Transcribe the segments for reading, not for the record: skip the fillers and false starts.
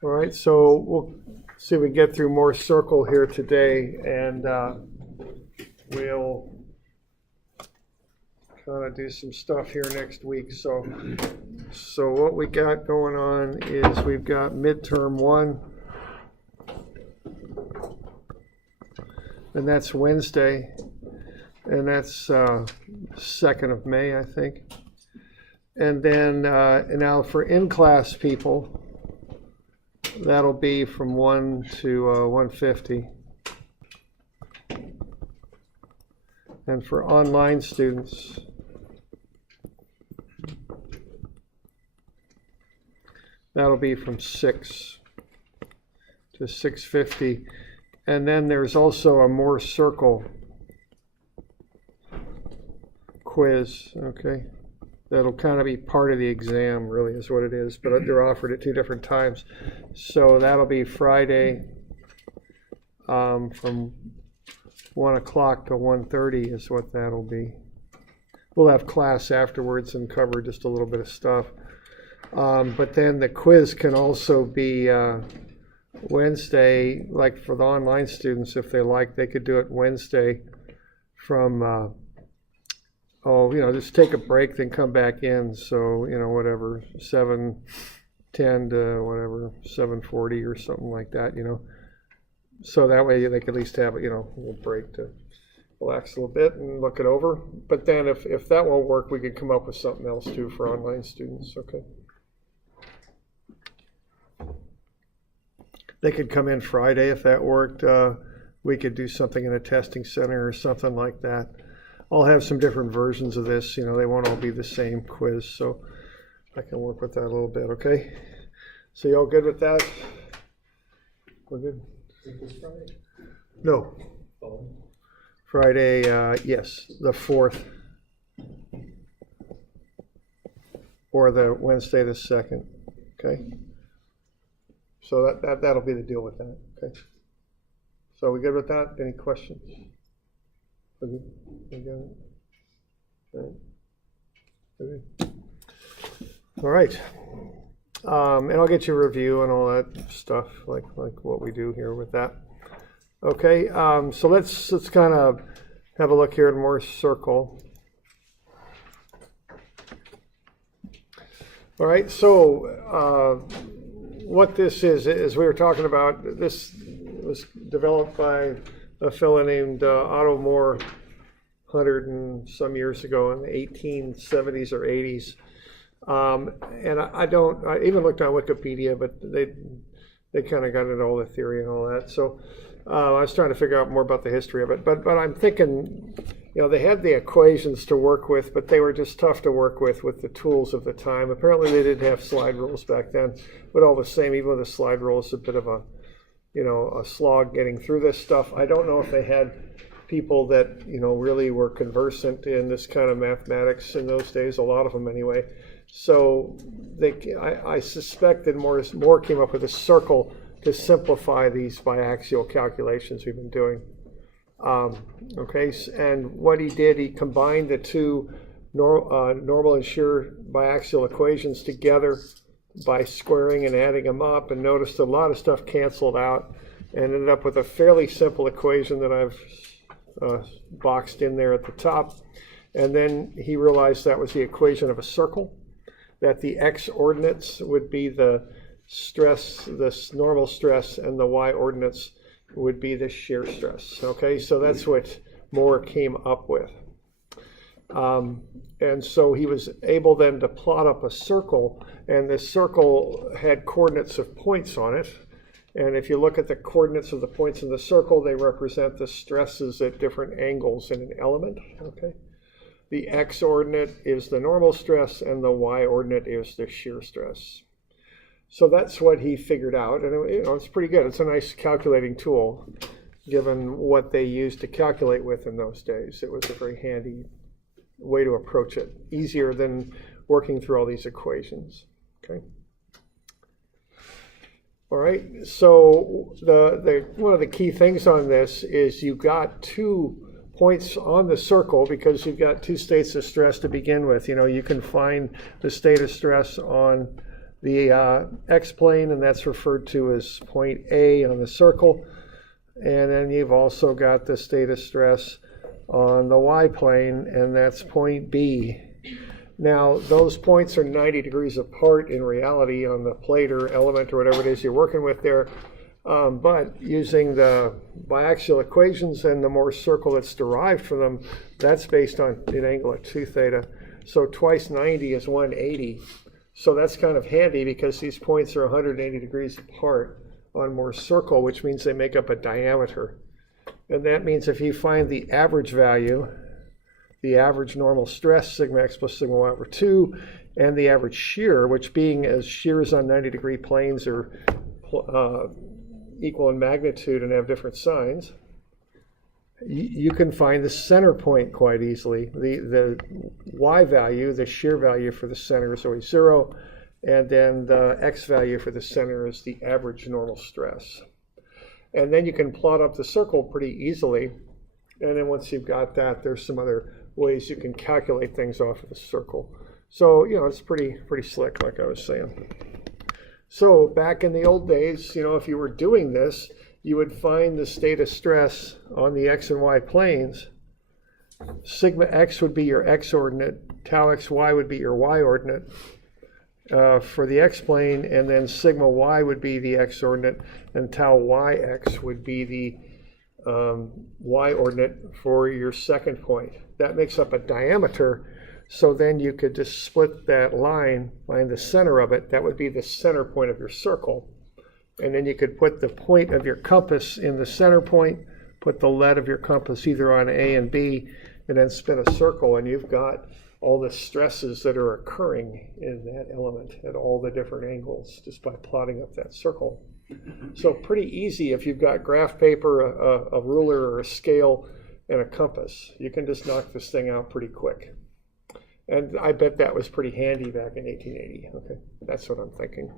All right, so we'll see if we can get through more circle here today, and we'll kind of do some stuff here next week. So what we got going on is we've got midterm 1, and that's Wednesday, and that's 2nd of May, I think. And then now for in-class people, that'll be from 1 to 150. And for online students, that'll be from 6 to 650. And then there's also a Mohrs circle quiz, okay? That'll kind of be part of the exam, really, is what it is, but they're offered at 2 different times. So that'll be Friday from 1 o'clock to 1:30 is what that'll be. We'll have class afterwards and cover just a little bit of stuff. But then the quiz can also be Wednesday, like for the online students, if they like, they could do it Wednesday from just take a break, then come back in. So, whatever, 7:10 to whatever, 7:40 or something like that, So that way they could at least have, a little break to relax a little bit and look it over. But then if that won't work, we could come up with something else too for online students, okay? They could come in Friday if that worked. We could do something in a testing center or something like that. I'll have some different versions of this. They won't all be the same quiz, so I can work with that a little bit, okay? So you all good with that? We're good? This Friday? No. Friday, yes, the 4th. Or the Wednesday the 2nd, okay? So that'll be the deal with that, okay? So we good with that? Any questions? Okay. All right. And I'll get you a review and all that stuff, like what we do here with that. Okay. So let's kind of have a look here at Mohrs circle. All right. So what this is, as we were talking about, this was developed by a fellow named Otto Mohr 100 and some years ago in the 1870s or 80s. And I even looked on Wikipedia, but they kind of got into all the theory and all that. So I was trying to figure out more about the history of it. But I'm thinking, they had the equations to work with, but they were just tough to work with the tools of the time. Apparently they didn't have slide rules back then, but all the same, even with a slide rule, it's a bit of a slog getting through this stuff. I don't know if they had people that, really were conversant in this kind of mathematics in those days, a lot of them anyway. So I suspect that Mohr came up with a circle to simplify these biaxial calculations we've been doing. Okay, and what he did, he combined the two normal and shear biaxial equations together by squaring and adding them up, and noticed a lot of stuff canceled out and ended up with a fairly simple equation that I've boxed in there at the top. And then he realized that was the equation of a circle, that the x ordinates would be the stress, the normal stress, and the y ordinates would be the shear stress. Okay, so that's what Mohr came up with. And so he was able then to plot up a circle, and the circle had coordinates of points on it. And if you look at the coordinates of the points in the circle, they represent the stresses at different angles in an element. Okay, the x ordinate is the normal stress, and the y ordinate is the shear stress. So that's what he figured out, and it's pretty good. It's a nice calculating tool, given what they used to calculate with in those days. It was a very handy way to approach it, easier than working through all these equations. Okay. All right. So the one of the key things on this is you've got 2 points on the circle because you've got 2 states of stress to begin with. You can find the state of stress on the x-plane, and that's referred to as point A on the circle. And then you've also got the state of stress on the y-plane, and that's point B. Now, those points are 90 degrees apart in reality on the plate or element or whatever it is you're working with there. But using the biaxial equations and the Mohrs circle that's derived from them, that's based on an angle at 2 theta. So twice 90 is 180. So that's kind of handy because these points are 180 degrees apart on Mohrs circle, which means they make up a diameter. And that means if you find the average value, the average normal stress, sigma x plus sigma y over 2, and the average shear, which being as shears on 90-degree planes are equal in magnitude and have different signs, you can find the center point quite easily. The y value, the shear value for the center is always 0, and then the x value for the center is the average normal stress. And then you can plot up the circle pretty easily, and then once you've got that, there's some other ways you can calculate things off of the circle. So, it's pretty slick, like I was saying. So back in the old days, if you were doing this, you would find the state of stress on the x and y planes. Sigma x would be your x ordinate, tau xy would be your y ordinate for the x plane, and then sigma y would be the x ordinate, and tau yx would be the y ordinate for your second point. That makes up a diameter. So then you could just split that line, find the center of it. That would be the center point of your circle. And then you could put the point of your compass in the center point, put the lead of your compass either on A and B, and then spin a circle, and you've got all the stresses that are occurring in that element at all the different angles just by plotting up that circle. So pretty easy if you've got graph paper, a ruler or a scale, and a compass. You can just knock this thing out pretty quick. And I bet that was pretty handy back in 1880. Okay, that's what I'm thinking.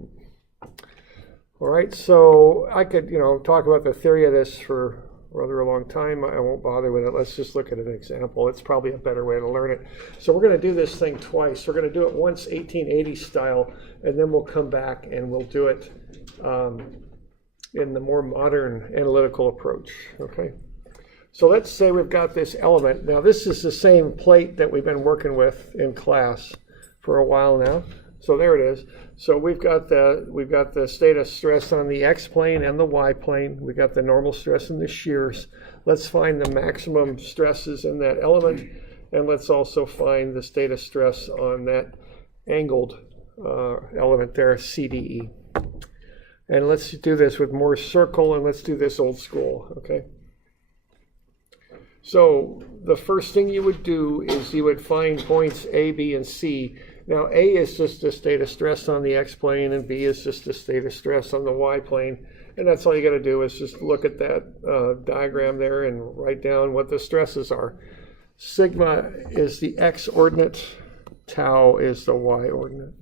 All right, so I could, talk about the theory of this for rather a long time. I won't bother with it. Let's just look at an example. It's probably a better way to learn it. So we're going to do this thing twice. We're going to do it once 1880 style, and then we'll come back and we'll do it in the more modern analytical approach. Okay. So let's say we've got this element. Now this is the same plate that we've been working with in class for a while now. So there it is. So we've got the state of stress on the x-plane and the y-plane. We've got the normal stress and the shears. Let's find the maximum stresses in that element, and let's also find the state of stress on that angled element there, CDE. And let's do this with Mohrs circle, and let's do this old school, okay? So the first thing you would do is you would find points A, B, and C. Now A is just the state of stress on the x-plane, and B is just the state of stress on the y-plane. And that's all you got to do is just look at that diagram there and write down what the stresses are. Sigma is the x-ordinate, tau is the y-ordinate.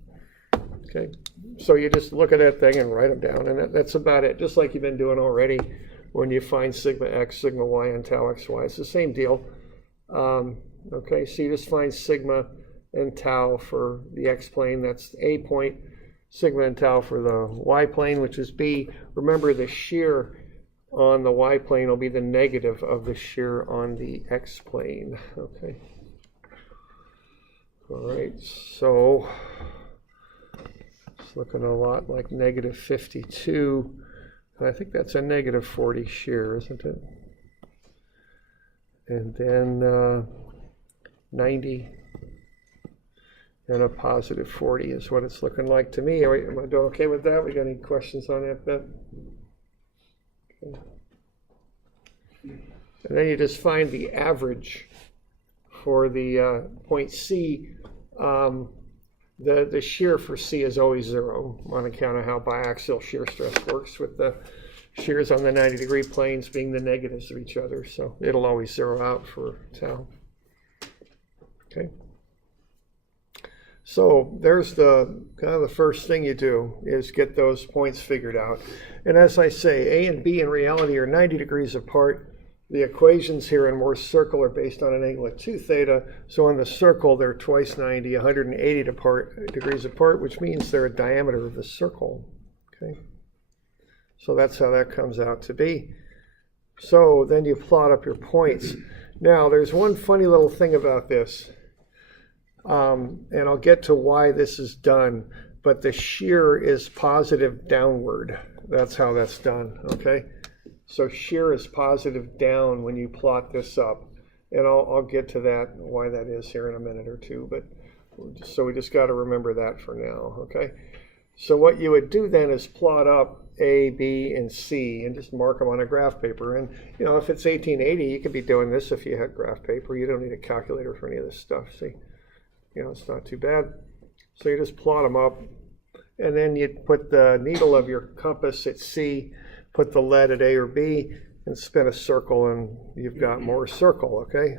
Okay, so you just look at that thing and write them down, and that's about it, just like you've been doing already. When you find sigma x, sigma y, and tau xy, it's the same deal. Okay, so you just find sigma and tau for the x-plane, that's A point, sigma and tau for the y-plane, which is B. Remember, the shear on the y-plane will be the negative of the shear on the x-plane. Okay. All right, so it's looking a lot like negative 52. I think that's a negative 40 shear, isn't it? And then 90 and a positive 40 is what it's looking like to me. Am I doing okay with that? We got any questions on that bit? Okay. And then you just find the average for the point C. The shear for C is always 0 on account of how biaxial shear stress works, with the shears on the 90-degree planes being the negatives of each other. So it'll always 0 out for tau. Okay. So there's the kind of the first thing you do is get those points figured out. And as I say, A and B in reality are 90 degrees apart. the equations here in Mohrs circle are based on an angle of 2 theta. So on the circle, they're twice 90, 180 degrees apart, which means they're a diameter of the circle. Okay. So that's how that comes out to be. So then you plot up your points. Now, there's one funny little thing about this, and I'll get to why this is done, but the shear is positive downward. That's how that's done, okay? So shear is positive down when you plot this up, and I'll get to that, why that is here in a minute or two, but so we just got to remember that for now, okay? So what you would do then is plot up A, B, and C and just mark them on a graph paper. And, you know, if it's 1880, you could be doing this if you had graph paper. You don't need a calculator for any of this stuff. See, you know, it's not too bad. So you just plot them up. And then you put the needle of your compass at C, put the lead at A or B, and spin a circle, and you've got Mohrs circle, okay?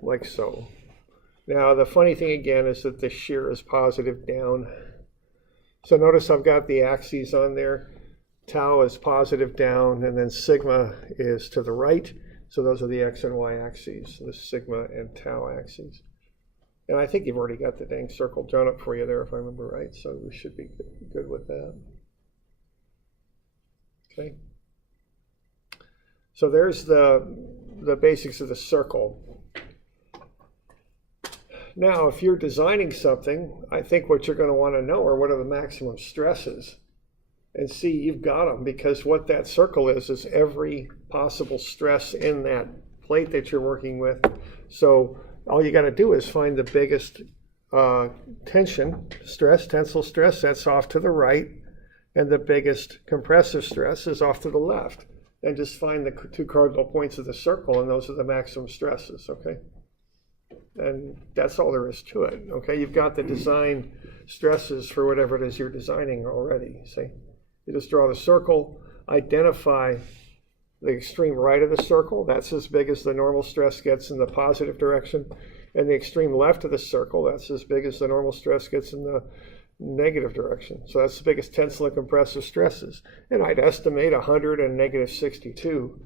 Like so. Now, the funny thing again is that the shear is positive down. So notice I've got the axes on there. Tau is positive down, and then sigma is to the right. So those are the x and y axes, the sigma and tau axes. And I think you've already got the dang circle drawn up for you there, if I remember right. So we should be good with that. Okay. So there's the basics of the circle. Now, if you're designing something, I think what you're going to want to know are what are the maximum stresses. And see, you've got them, because what that circle is every possible stress in that plate that you're working with. So all you got to do is find the biggest tension stress, tensile stress, that's off to the right, and the biggest compressive stress is off to the left. And just find the 2 cardinal points of the circle, and those are the maximum stresses, okay? And that's all there is to it, okay? You've got the design stresses for whatever it is you're designing already, see? You just draw the circle, identify the extreme right of the circle. That's as big as the normal stress gets in the positive direction. And the extreme left of the circle, that's as big as the normal stress gets in the negative direction. So that's the biggest tensile and compressive stresses. And I'd estimate 100 and negative 62.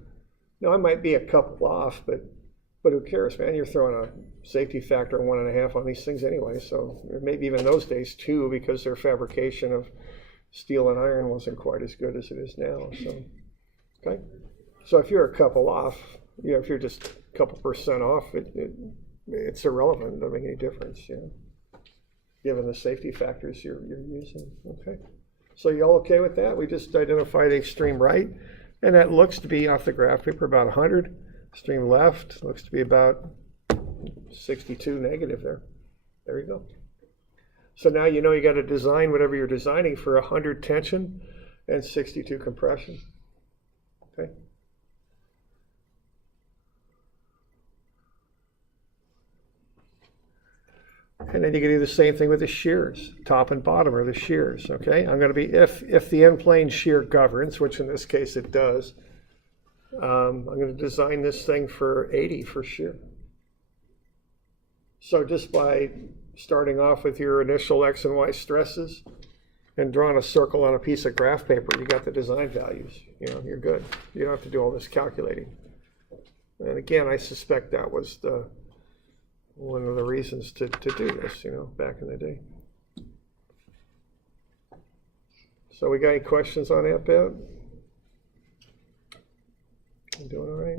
Now, I might be a couple off, but who cares, man? You're throwing a safety factor of 1.5 on these things anyway. So maybe even those days 2, because their fabrication of steel and iron wasn't quite as good as it is now. So, okay. So if you're a couple off, you know, if you're just a couple % off, it's irrelevant. It doesn't make any difference, you know, given the safety factors you're using. Okay. So you all okay with that? We just identify the extreme right, and that looks to be off the graph paper about 100. Extreme left looks to be about 62 negative there. There you go. So now you know you got to design whatever you're designing for 100 tension and 62 compression. Okay. And then you can do the same thing with the shears. Top and bottom are the shears. Okay. I'm going to be, if the end plane shear governs, which in this case it does, I'm going to design this thing for 80 for shear. So just by starting off with your initial X and Y stresses and drawing a circle on a piece of graph paper, you got the design values. You know, you're good. You don't have to do all this calculating. And again, I suspect that was one of the reasons to do this, you know, back in the day. So we got any questions on that bit? You doing all right?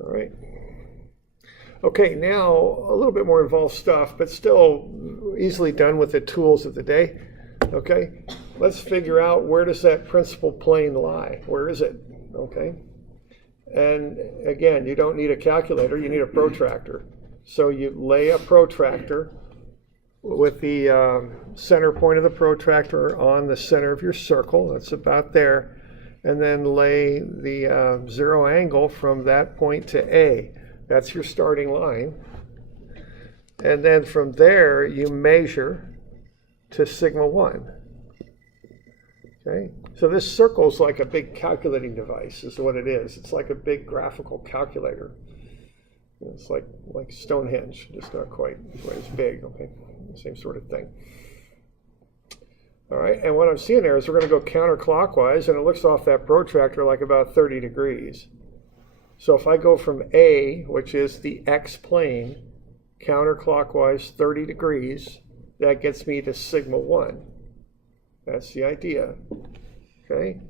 All right. Okay, now a little bit more involved stuff, but still easily done with the tools of the day. Okay, let's figure out, where does that principal plane lie? Where is it? Okay. And again, you don't need a calculator, you need a protractor. So you lay a protractor with the center point of the protractor on the center of your circle. That's about there. And then lay the 0 angle from that point to A. That's your starting line. And then from there, you measure to sigma 1. Okay? So this circle is like a big calculating device, is what it is. It's like a big graphical calculator. It's like Stonehenge, just not quite as big, okay? Same sort of thing. All right, and what I'm seeing there is we're going to go counterclockwise, and it looks off that protractor like about 30 degrees. So if I go from A, which is the X plane, counterclockwise 30 degrees, that gets me to sigma 1. That's the idea, okay?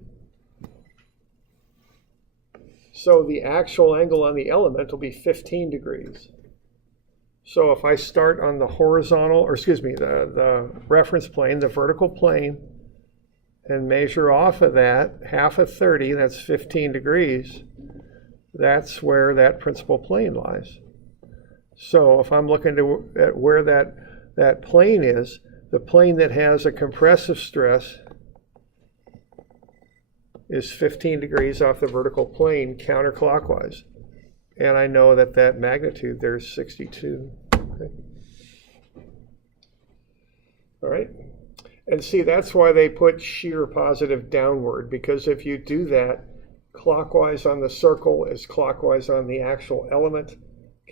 So the actual angle on the element will be 15 degrees. So if I start on the horizontal, or excuse me, the reference plane, the vertical plane, and measure off of that, half of 30, that's 15 degrees, that's where that principal plane lies. So if I'm looking at where that plane is, the plane that has a compressive stress is 15 degrees off the vertical plane counterclockwise. And I know that magnitude there is 62. Okay. All right. And see, that's why they put shear positive downward, because if you do that, clockwise on the circle is clockwise on the actual element.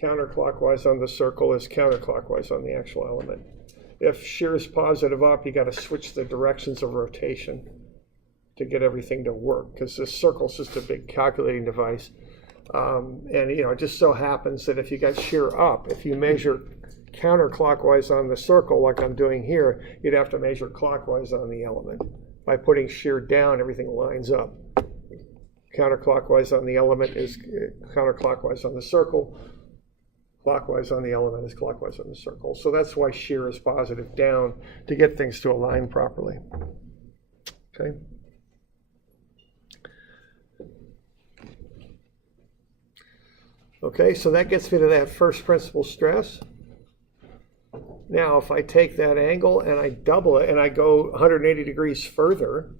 Counterclockwise on the circle is counterclockwise on the actual element. If shear is positive up, you got to switch the directions of rotation to get everything to work, because this circle is just a big calculating device. And it just so happens that if you got shear up, if you measure counterclockwise on the circle like I'm doing here, you'd have to measure clockwise on the element. By putting shear down, everything lines up. Counterclockwise on the element is counterclockwise on the circle. Clockwise on the element is clockwise on the circle. So that's why shear is positive down, to get things to align properly. Okay. Okay, so that gets me to that first principal stress. Now, if I take that angle and I double it and I go 180 degrees further,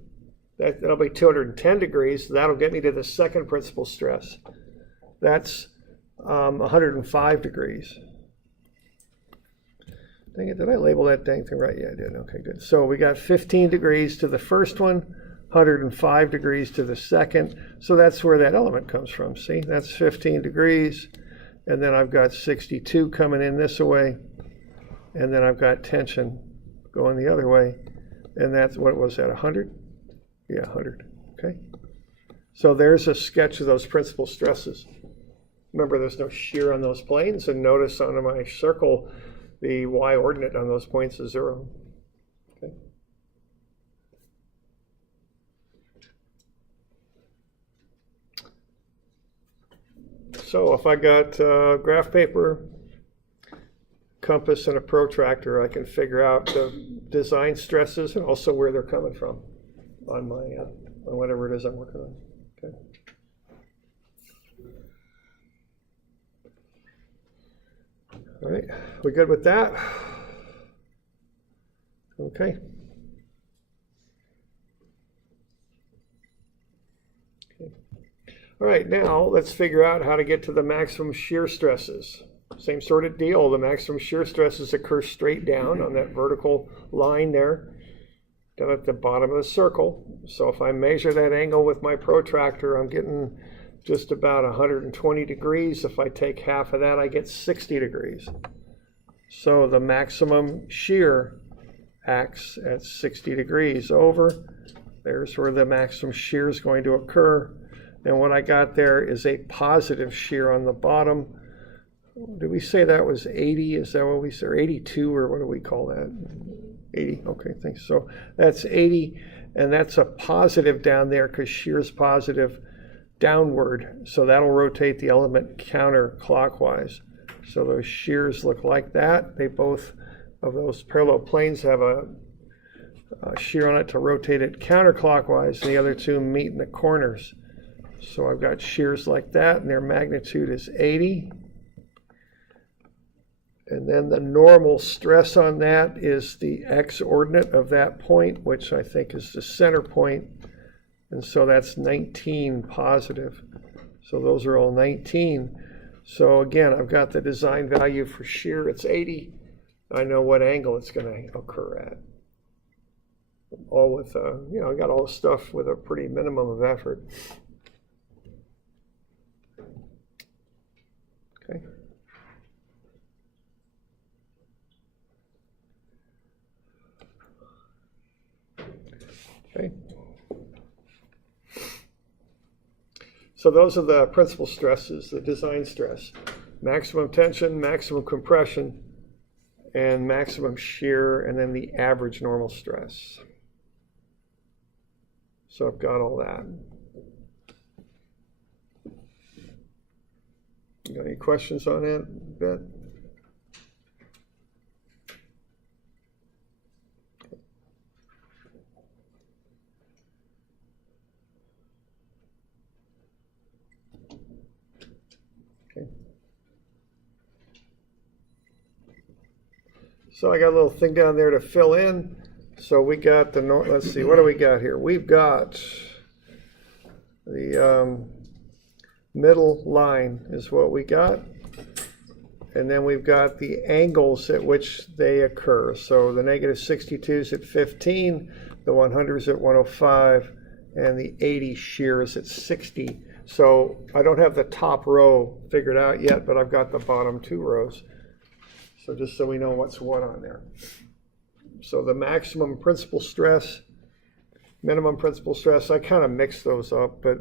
that'll be 210 degrees. That'll get me to the second principal stress. That's 105 degrees. Dang it, did I label that dang thing right? Yeah, I did. Okay, good. So we got 15 degrees to the first one, 105 degrees to the second. So that's where that element comes from. See, that's 15 degrees. And then I've got 62 coming in this way. And then I've got tension going the other way. And that's, what was that, 100? Yeah, 100. Okay. So there's a sketch of those principal stresses. Remember, there's no shear on those planes. And notice on my circle, the y-ordinate on those points is 0. Okay. So if I got graph paper, compass, and a protractor, I can figure out the design stresses and also where they're coming from on my on whatever it is I'm working on. Okay. All right, we good with that? Okay. All right, now let's figure out how to get to the maximum shear stresses. Same sort of deal. The maximum shear stresses occur straight down on that vertical line there, down at the bottom of the circle. So if I measure that angle with my protractor, I'm getting just about 120 degrees. If I take half of that, I get 60 degrees. So the maximum shear acts at 60 degrees over. There's where the maximum shear is going to occur. And what I got there is a positive shear on the bottom. Did we say that was 80? Is that what we said? Or 82, or what do we call that? 80, okay, thanks. So that's 80, and that's a positive down there because shear is positive downward. So that'll rotate the element counterclockwise. So those shears look like that. They both of those parallel planes have a shear on it to rotate it counterclockwise, and the other two meet in the corners. So I've got shears like that, and their magnitude is 80. And then the normal stress on that is the x-ordinate of that point, which I think is the center point. And so that's 19 positive. So those are all 19. So again, I've got the design value for shear. It's 80. I know what angle it's going to occur at. All with, I got all the stuff with a pretty minimum of effort. Okay. So those are the principal stresses, the design stress. Maximum tension, maximum compression, and maximum shear, and then the average normal stress. So I've got all that. You got any questions on that bit? Okay. So I got a little thing down there to fill in. So we got the, let's see, what do we got here? We've got the middle line is what we got. And then we've got the angles at which they occur. So the negative 62 is at 15, the 100 is at 105, and the 80 shear is at 60. So I don't have the top row figured out yet, but I've got the bottom two rows. So just so we know what's what on there. So the maximum principal stress, minimum principal stress, I kind of mixed those up, but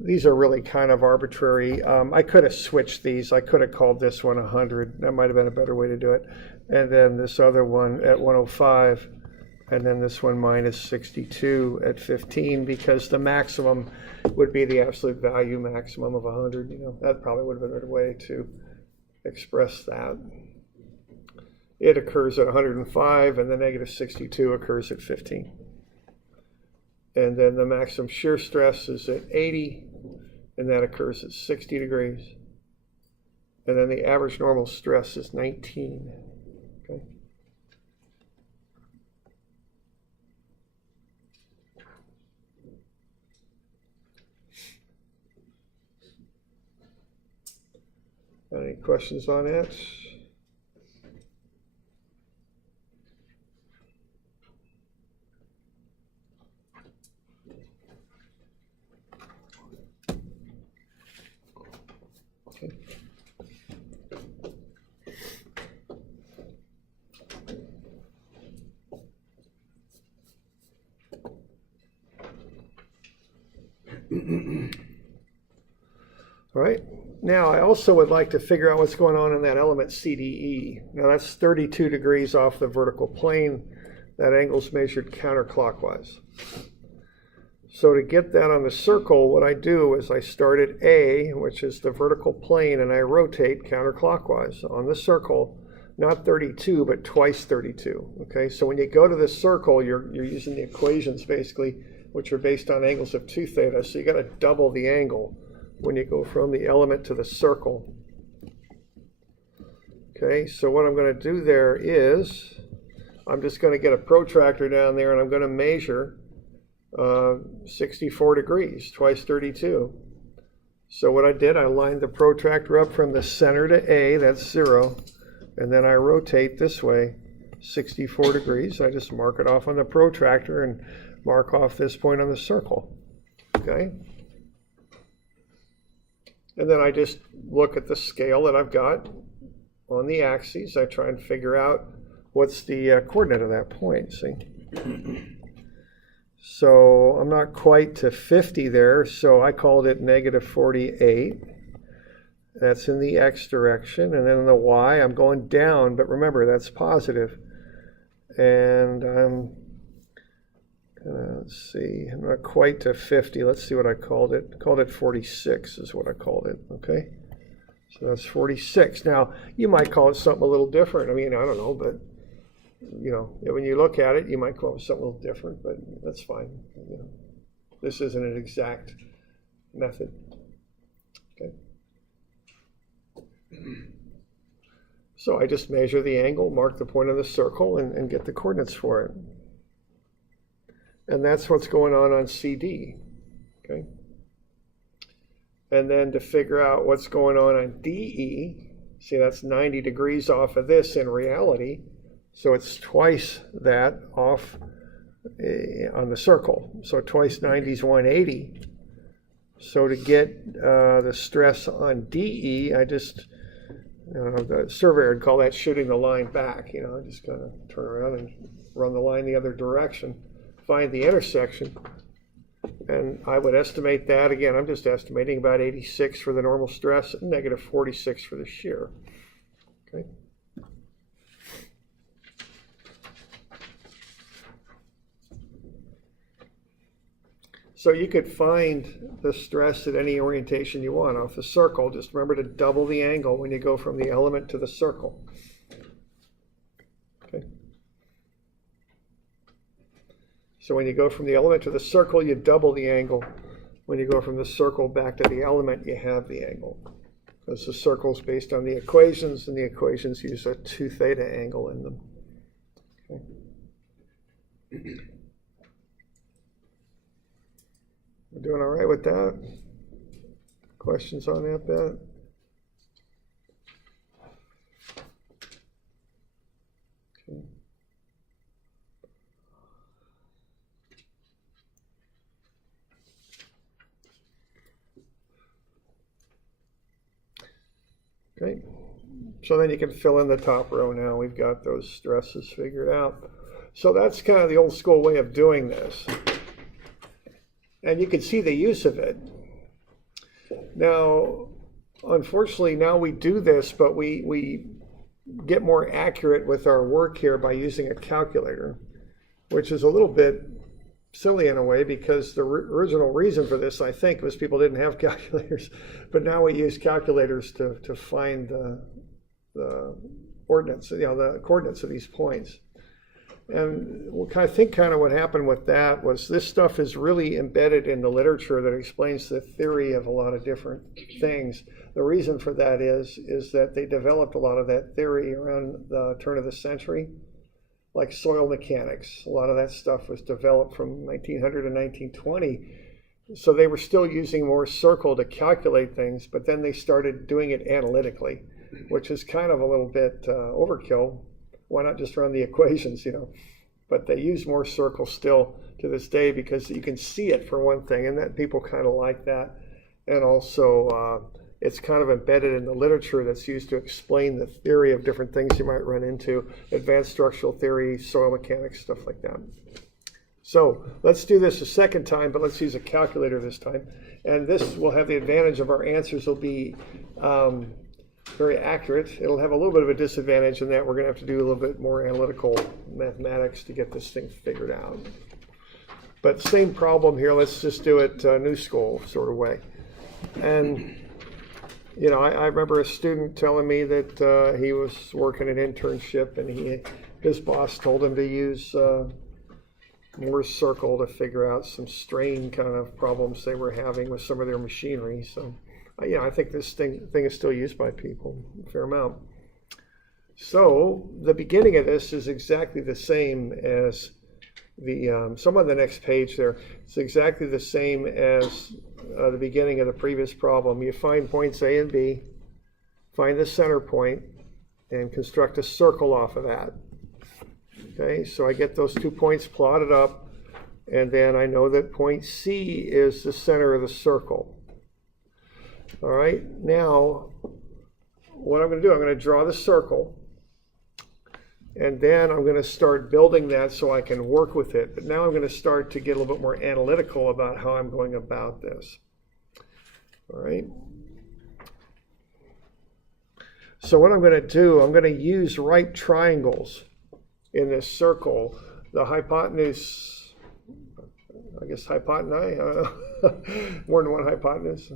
these are really kind of arbitrary. I could have switched these. I could have called this one 100. That might have been a better way to do it. And then this other one at 105, and then this one minus 62 at 15, because the maximum would be the absolute value maximum of 100. You know, that probably would have been a better way to express that. It occurs at 105, and the negative 62 occurs at 15. And then the maximum shear stress is at 80, and that occurs at 60 degrees. And then the average normal stress is 19. Okay. Any questions on that? All right, now I also would like to figure out what's going on in that element CDE. Now that's 32 degrees off the vertical plane. That angle's measured counterclockwise. So to get that on the circle, what I do is I start at A, which is the vertical plane, and I rotate counterclockwise on the circle, not 32, but twice 32. Okay, so when you go to the circle, you're using the equations basically, which are based on angles of 2 theta. So you got to double the angle when you go from the element to the circle. Okay, so what I'm going to do there is I'm just going to get a protractor down there, and I'm going to measure 64 degrees, twice 32. So what I did, I lined the protractor up from the center to A, that's 0, and then I rotate this way 64 degrees. I just mark it off on the protractor and mark off this point on the circle. Okay. And then I just look at the scale that I've got on the axes. I try and figure out what's the coordinate of that point, see? So I'm not quite to 50 there, so I called it negative 48. That's in the x direction. And then in the y, I'm going down, but remember, that's positive. And I'm let's see, I'm not quite to 50. Let's see what I called it. I called it 46 is what I called it, okay? So that's 46. Now, you might call it something a little different. I mean, I don't know, but, you know, when you look at it, you might call it something a little different, but that's fine. You know, this isn't an exact method, okay? So I just measure the angle, mark the point of the circle, and get the coordinates for it. And that's what's going on CD, okay? And then to figure out what's going on DE, see that's 90 degrees off of this in reality, so it's twice that off on the circle. So twice 90 is 180. So to get the stress on DE, I just, the surveyor would call that shooting the line back. You know, I just kind of turn around and run the line the other direction. Find the intersection, And I would estimate that, again, I'm just estimating about 86 for the normal stress and negative 46 for the shear. Okay. So you could find the stress at any orientation you want off the circle. Just remember to double the angle when you go from the element to the circle. Okay. So when you go from the element to the circle, you double the angle. When you go from the circle back to the element, you have the angle. Because the circle is based on the equations, and the equations use a 2 theta angle in them. Okay. We're doing all right with that? Questions on that bit? Okay. Okay. So then you can fill in the top row now. We've got those stresses figured out. So that's kind of the old school way of doing this. And you can see the use of it. Now, unfortunately, now we do this, but we get more accurate with our work here by using a calculator, which is a little bit silly in a way, because the original reason for this, I think, was people didn't have calculators. But now we use calculators to find the ordinates, the coordinates of these points. And I think kind of what happened with that was this stuff is really embedded in the literature that explains the theory of a lot of different things. The reason for that is that they developed a lot of that theory around the turn of the century, like soil mechanics. A lot of that stuff was developed from 1900 to 1920. So they were still using Mohrs circle to calculate things, but then they started doing it analytically, which is kind of a little bit overkill. Why not just run the equations, But they use Mohrs circle still to this day because you can see it for one thing, and that people kind of like that. And also, it's kind of embedded in the literature that's used to explain the theory of different things you might run into, advanced structural theory, soil mechanics, stuff like that. So let's do this a second time, but let's use a calculator this time. And this will have the advantage of our answers will be very accurate. It'll have a little bit of a disadvantage in that we're going to have to do a little bit more analytical mathematics to get this thing figured out. But same problem here. Let's just do it new school sort of way. And I remember a student telling me that he was working an internship, and his boss told him to use Mohrs circle to figure out some strain kind of problems they were having with some of their machinery. So I think this thing is still used by people a fair amount. So the beginning of this is exactly the same as some on the next page there. It's exactly the same as the beginning of the previous problem. You find points A and B, find the center point, and construct a circle off of that. Okay, so I get those 2 points plotted up, and then I know that point C is the center of the circle. All right, now what I'm going to do, I'm going to draw the circle, and then I'm going to start building that so I can work with it. But now I'm going to start to get a little bit more analytical about how I'm going about this. All right. So what I'm going to do, I'm going to use right triangles in this circle. The hypotenuse, I guess hypoteni, I don't know, more than one hypotenuse.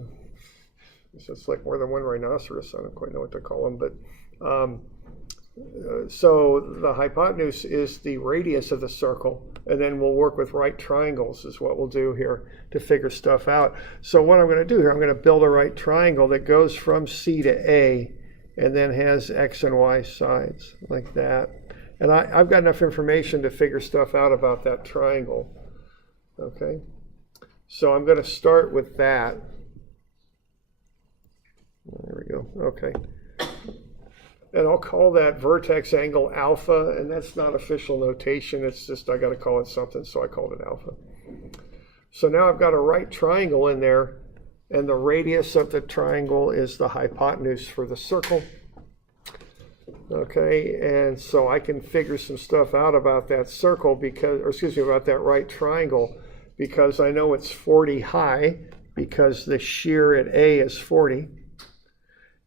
So it's like more than one rhinoceros. I don't quite know what to call them, but so the hypotenuse is the radius of the circle, and then we'll work with right triangles is what we'll do here to figure stuff out. So what I'm going to do here, I'm going to build a right triangle that goes from C to A and then has X and Y sides like that. And I've got enough information to figure stuff out about that triangle. Okay, so I'm going to start with that. There we go. Okay. And I'll call that vertex angle alpha, and that's not official notation. It's just I got to call it something, so I called it alpha. So now I've got a right triangle in there, and the radius of the triangle is the hypotenuse for the circle. Okay, and so I can figure some stuff out about that circle about that right triangle, because I know it's 40 high because the shear at A is 40.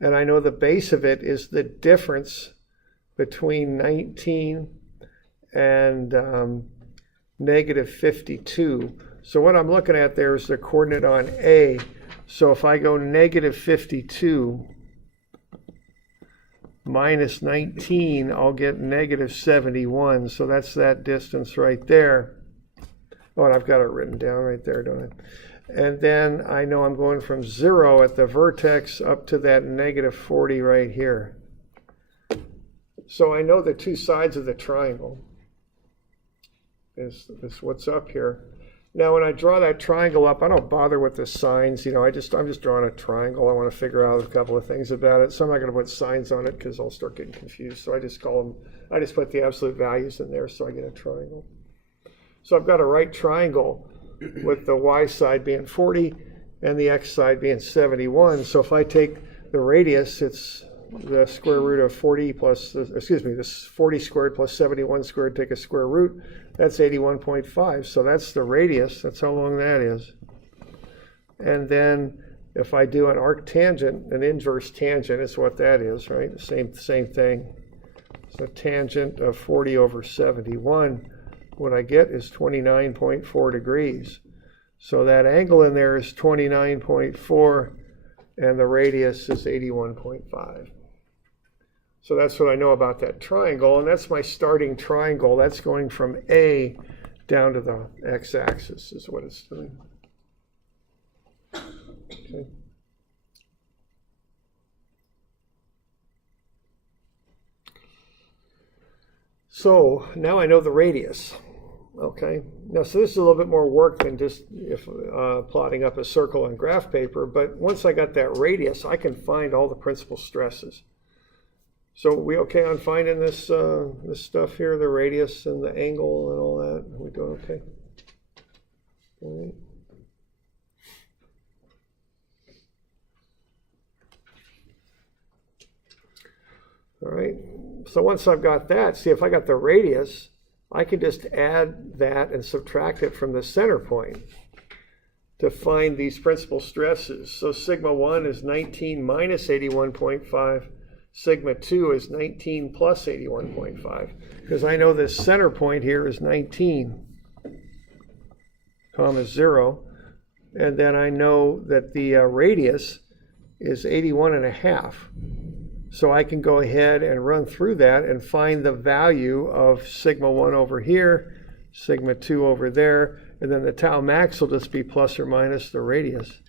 And I know the base of it is the difference between 19 and negative 52. So what I'm looking at there is the coordinate on A. So if I go negative 52 minus 19, I'll get negative 71. So that's that distance right there. Oh, and I've got it written down right there, don't I? And then I know I'm going from 0 at the vertex up to that negative 40 right here. So I know the two sides of the triangle is what's up here. Now when I draw that triangle up, I don't bother with the signs. You know, I'm just drawing a triangle. I want to figure out a couple of things about it. So I'm not going to put signs on it because I'll start getting confused. So I just put the absolute values in there so I get a triangle. So I've got a right triangle with the y side being 40 and the x side being 71. So if I take the radius, it's the square root of 40 plus, this 40 squared plus 71 squared, take a square root, that's 81.5. So that's the radius, that's how long that is. And then if I do an arctangent, an inverse tangent is what that is, right? Same thing. So tangent of 40 over 71, what I get is 29.4 degrees. So that angle in there is 29.4 and the radius is 81.5. So that's what I know about that triangle, and that's my starting triangle. That's going from A down to the x-axis is what it's doing. Okay. So now I know the radius. Okay, now so this is a little bit more work than just plotting up a circle on graph paper, but once I got that radius, I can find all the principal stresses. So we okay on finding this this stuff here, the radius and the angle and all that? Are we doing okay? All right. All right, so once I've got that, see if I got the radius, I can just add that and subtract it from the center point to find these principal stresses. So sigma 1 is 19 minus 81.5. Sigma 2 is 19 plus 81.5. Because I know this center point here is 19, comma 0. And then I know that the radius is 81.5. So I can go ahead and run through that and find the value of sigma 1 over here, sigma 2 over there, and then the tau max will just be plus or minus the radius.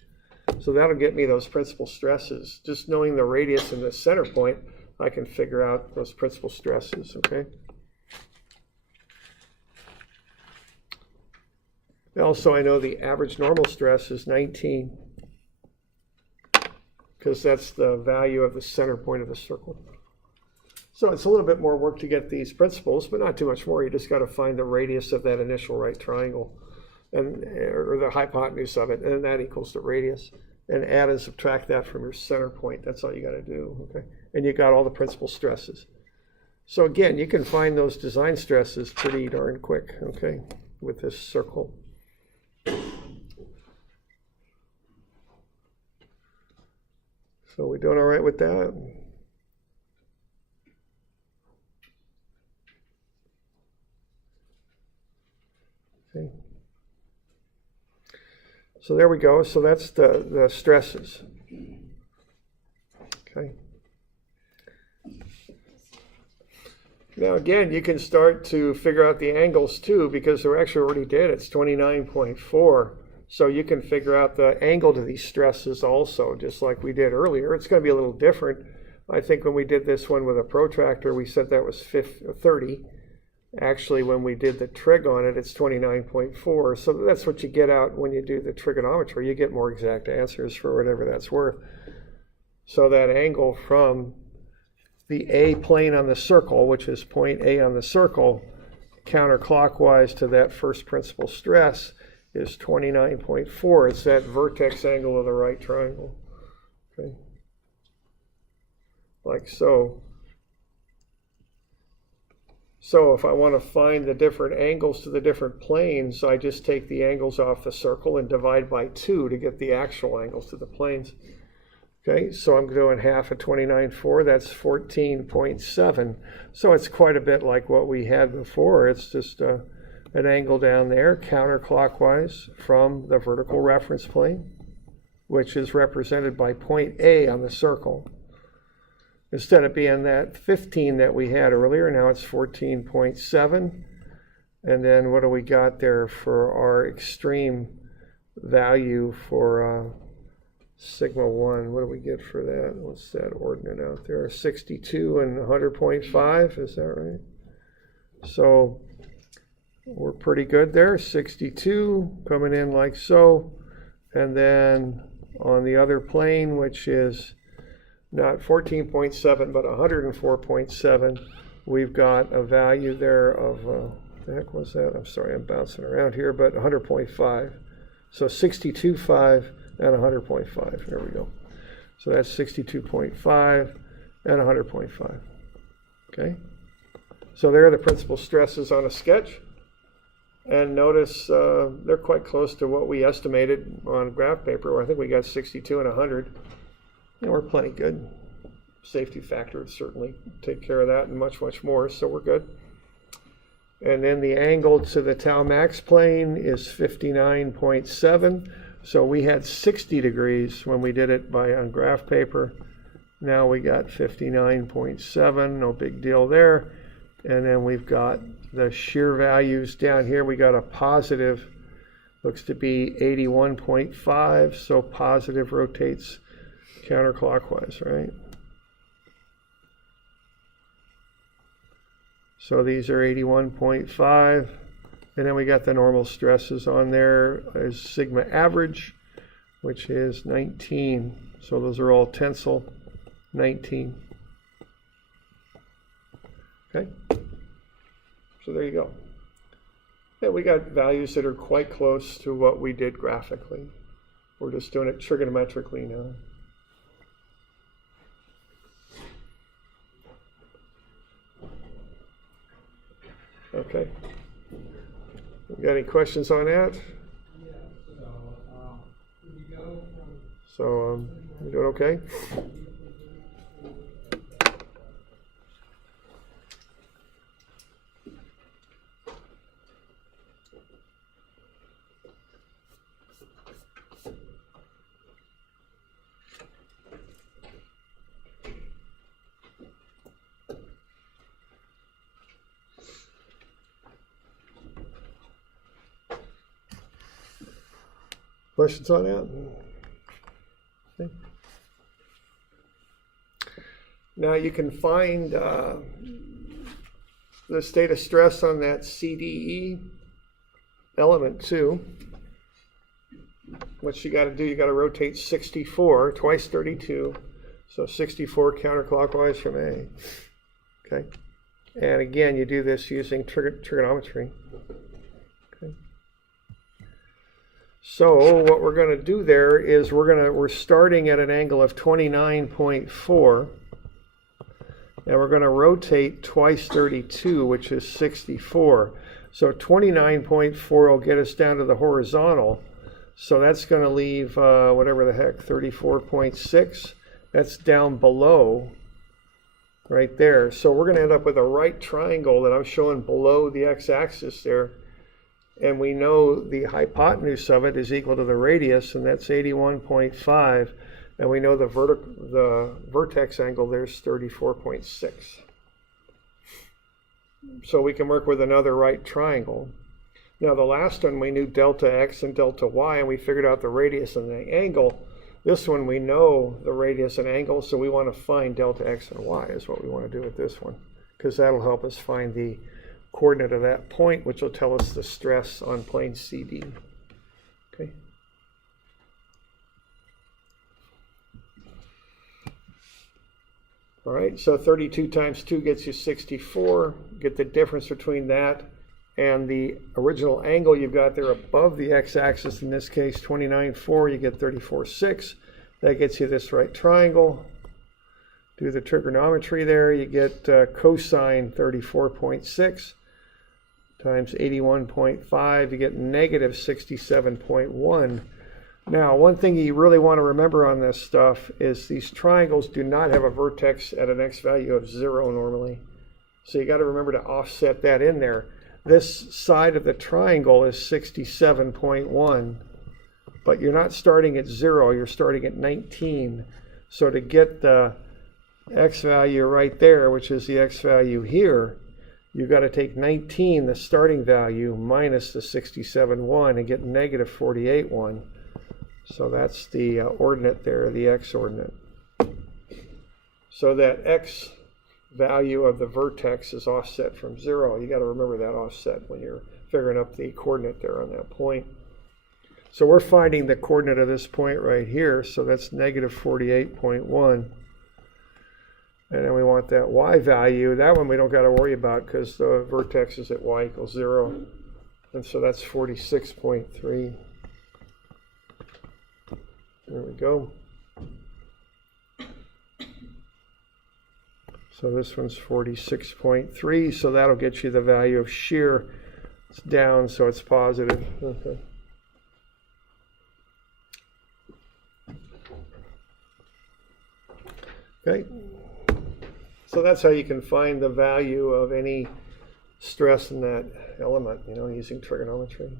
So that'll get me those principal stresses. Just knowing the radius and the center point, I can figure out those principal stresses, okay? Also, I know the average normal stress is 19. Because that's the value of the center point of the circle. So it's a little bit more work to get these principles, but not too much more. You just got to find the radius of that initial right triangle, or the hypotenuse of it, and that equals the radius. And add and subtract that from your center point. That's all you got to do, okay? And you got all the principal stresses. So again, you can find those design stresses pretty darn quick, okay, with this circle. So we doing all right with that? Okay. So there we go. So that's the stresses. Okay. Now again, you can start to figure out the angles too, because they're actually already did. It's 29.4. So you can figure out the angle to these stresses also, just like we did earlier. It's going to be a little different. I think when we did this one with a protractor, we said that was 30. Actually, when we did the trig on it, it's 29.4. So that's what you get out when you do the trigonometry. You get more exact answers for whatever that's worth. So that angle from the A plane on the circle, which is point A on the circle, counterclockwise to that first principal stress, is 29.4. It's that vertex angle of the right triangle. Okay. Like so. So if I want to find the different angles to the different planes, I just take the angles off the circle and divide by 2 to get the actual angles to the planes. Okay, so I'm doing half of 29.4, that's 14.7. So it's quite a bit like what we had before. It's just an angle down there counterclockwise from the vertical reference plane, which is represented by point A on the circle. Instead of being that 15 that we had earlier, now it's 14.7. And then what do we got there for our extreme value for sigma 1? What do we get for that? What's that ordinate out there? 62 and 100.5, is that right? So we're pretty good there. 62 coming in like so. And then on the other plane, which is not 14.7, but 104.7, we've got a value there of, the heck was that? I'm sorry, I'm bouncing around here, but 100.5. So 62.5 and 100.5. There we go. So that's 62.5 and 100.5. Okay? So there are the principal stresses on a sketch. And notice they're quite close to what we estimated on graph paper, where I think we got 62 and 100. We're plenty good. Safety factor would certainly take care of that and much, much more, so we're good. And then the angle to the tau max plane is 59.7. So we had 60 degrees when we did it on graph paper. Now we got 59.7, no big deal there. And then we've got the shear values down here. We got a positive, looks to be 81.5, so positive rotates counterclockwise, right? So these are 81.5, and then we got the normal stresses on there as sigma average, which is 19. So those are all tensile, 19. Okay, so there you go. Yeah, we got values that are quite close to what we did graphically. We're just doing it trigonometrically now. Okay. You got any questions on that? Yeah, so you doing okay? Questions on that? Okay. Now you can find the state of stress on that CDE element 2. What you got to do, you got to rotate 64, twice 32, so 64 counterclockwise from A. Okay, and again, you do this using trigonometry. Okay. So what we're going to do there is we're starting at an angle of 29.4, and we're going to rotate twice 32, which is 64. So 29.4 will get us down to the horizontal. So that's going to leave whatever the heck, 34.6. That's down below, right there. So we're going to end up with a right triangle that I'm showing below the x-axis there. And we know the hypotenuse of it is equal to the radius, and that's 81.5. And we know the vertex angle there's 34.6. So we can work with another right triangle. Now the last one we knew delta x and delta y, and we figured out the radius and the angle. This one we know the radius and angle, so we want to find delta x and y is what we want to do with this one, because that'll help us find the coordinate of that point, which will tell us the stress on plane CD. Okay. All right, so 32 times 2 gets you 64. Get the difference between that and the original angle you've got there above the x-axis, in this case 29.4, you get 34.6. That gets you this right triangle. Do the trigonometry there, you get cosine 34.6 times 81.5, you get negative 67.1. Now, one thing you really want to remember on this stuff is these triangles do not have a vertex at an x value of 0 normally. So you got to remember to offset that in there. This side of the triangle is 67.1, but you're not starting at 0, you're starting at 19. So to get the x value right there, which is the x value here, you've got to take 19, the starting value, minus the 67.1 and get negative 48.1. So that's the ordinate there, the x ordinate. So that x value of the vertex is offset from 0. You got to remember that offset when you're figuring up the coordinate there on that point. So we're finding the coordinate of this point right here, so that's negative 48.1. And then we want that y value. That one we don't got to worry about because the vertex is at y equals 0. And so that's 46.3. There we go. So this one's 46.3, so that'll get you the value of shear. It's down, so it's positive. Okay. Okay. So that's how you can find the value of any stress in that element, using trigonometry.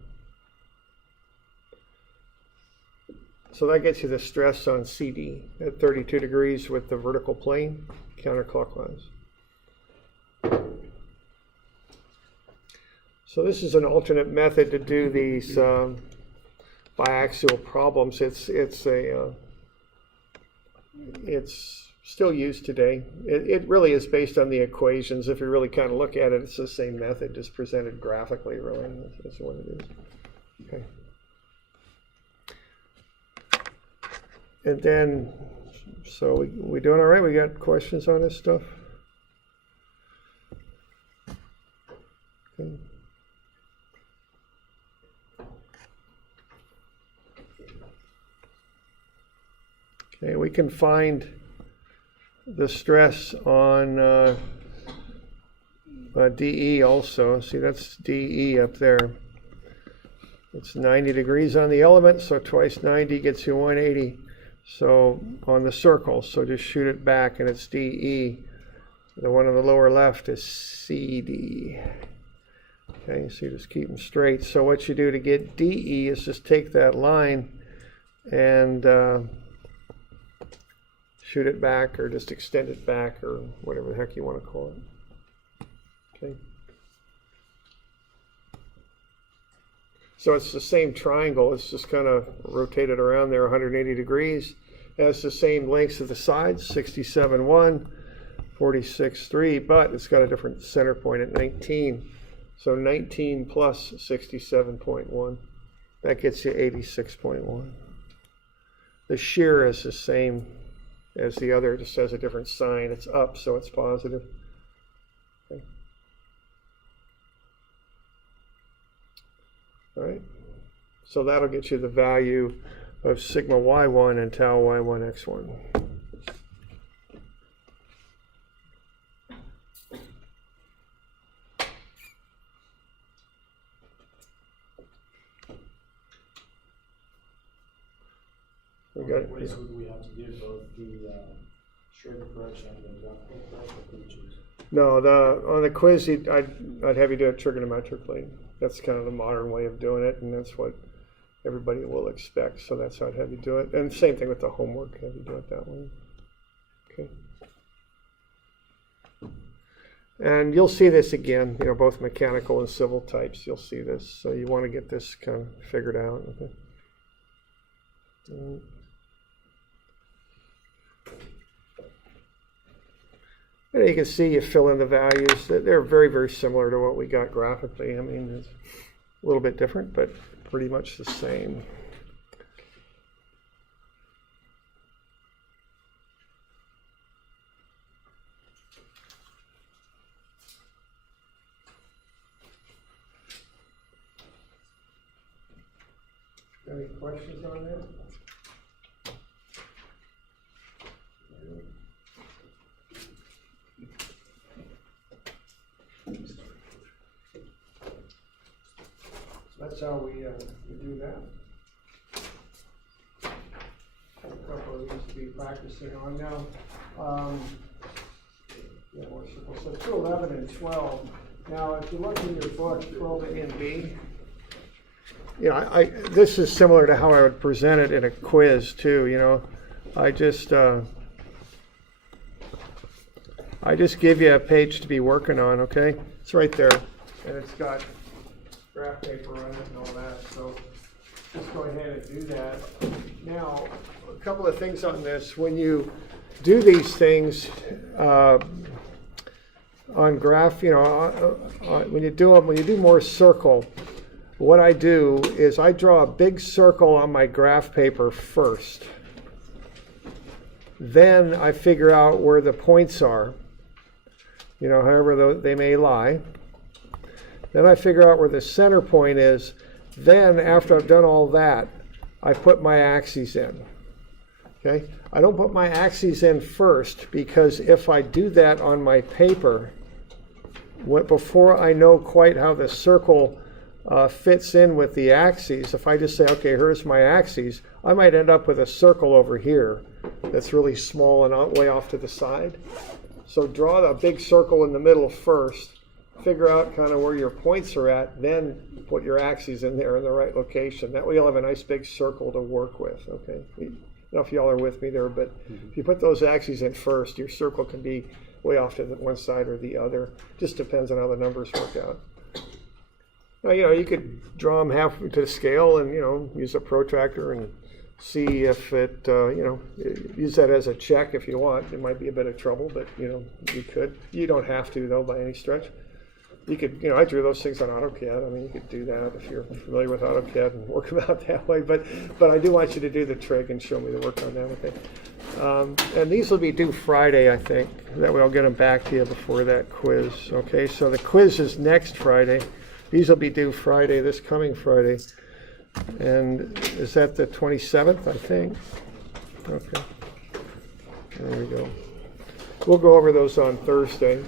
So that gets you the stress on CD at 32 degrees with the vertical plane, counterclockwise. So this is an alternate method to do these biaxial problems. It's still used today. It really is based on the equations. If you really kind of look at it, it's the same method, just presented graphically, really. That's what it is. Okay. And then, so we doing all right? We got questions on this stuff? Okay. Okay, we can find the stress on DE also. See, that's DE up there. It's 90 degrees on the element, so twice 90 gets you 180. So on the circle, so just shoot it back and it's DE. The one on the lower left is CD. Okay, so you just keep them straight. So what you do to get DE is just take that line and shoot it back, or just extend it back, or whatever the heck you want to call it. Okay. So it's the same triangle, it's just kind of rotated around there 180 degrees. It has the same lengths of the sides, 67.1, 46.3, but it's got a different center point at 19. So 19 plus 67.1, that gets you 86.1. The shear is the same as the other, just has a different sign. It's up, so it's positive. Okay. All right, so that'll get you the value of sigma y1 and tau y1 x1. What is would we have to give both the shear correction and the graphical correction? No, on the quiz, I'd have you do it trigonometrically. That's kind of the modern way of doing it, and that's what everybody will expect. So that's how I'd have you do it. And same thing with the homework, have you do it that way. Okay. And you'll see this again, both mechanical and civil types, you'll see this. So you want to get this kind of figured out. Okay. And you can see you fill in the values. They're very, very similar to what we got graphically. I mean, it's a little bit different, but pretty much the same. Any questions on that? that's how we do that. A couple of these to be practicing on now. Yeah, more simple. So 211 and 12. Now, if you look in your book, 12A and B, I this is similar to how I would present it in a quiz too. I just give you a page to be working on. Okay, it's right there, and it's got graph paper on it and all that. So just go ahead and do that. Now, a couple of things on this. When you do these things on graph, when you do Mohrs circle, what I do is I draw a big circle on my graph paper first. Then I figure out where the points are, however they may lie. Then I figure out where the center point is. Then, after I've done all that, I put my axes in. Okay? I don't put my axes in first, because if I do that on my paper, before I know quite how the circle fits in with the axes, if I just say, okay, here's my axes, I might end up with a circle over here that's really small and way off to the side. So draw a big circle in the middle first, figure out kind of where your points are at, then put your axes in there in the right location. That way you'll have a nice big circle to work with, okay? I don't know if y'all are with me there, but if you put those axes in first, your circle can be way off to one side or the other. Just depends on how the numbers work out. Now, you could draw them half to scale and, use a protractor and see if it, use that as a check if you want. It might be a bit of trouble, but, you could. You don't have to, though, by any stretch. You could, I drew those things on AutoCAD. I mean, you could do that if you're familiar with AutoCAD and work them out that way. But I do want you to do the trig and show me the work on that, okay? And these will be due Friday, I think. That way I'll get them back to you before that quiz, okay? So the quiz is next Friday. These will be due Friday, this coming Friday. And is that the 27th, I think? Okay. There we go. We'll go over those on Thursday.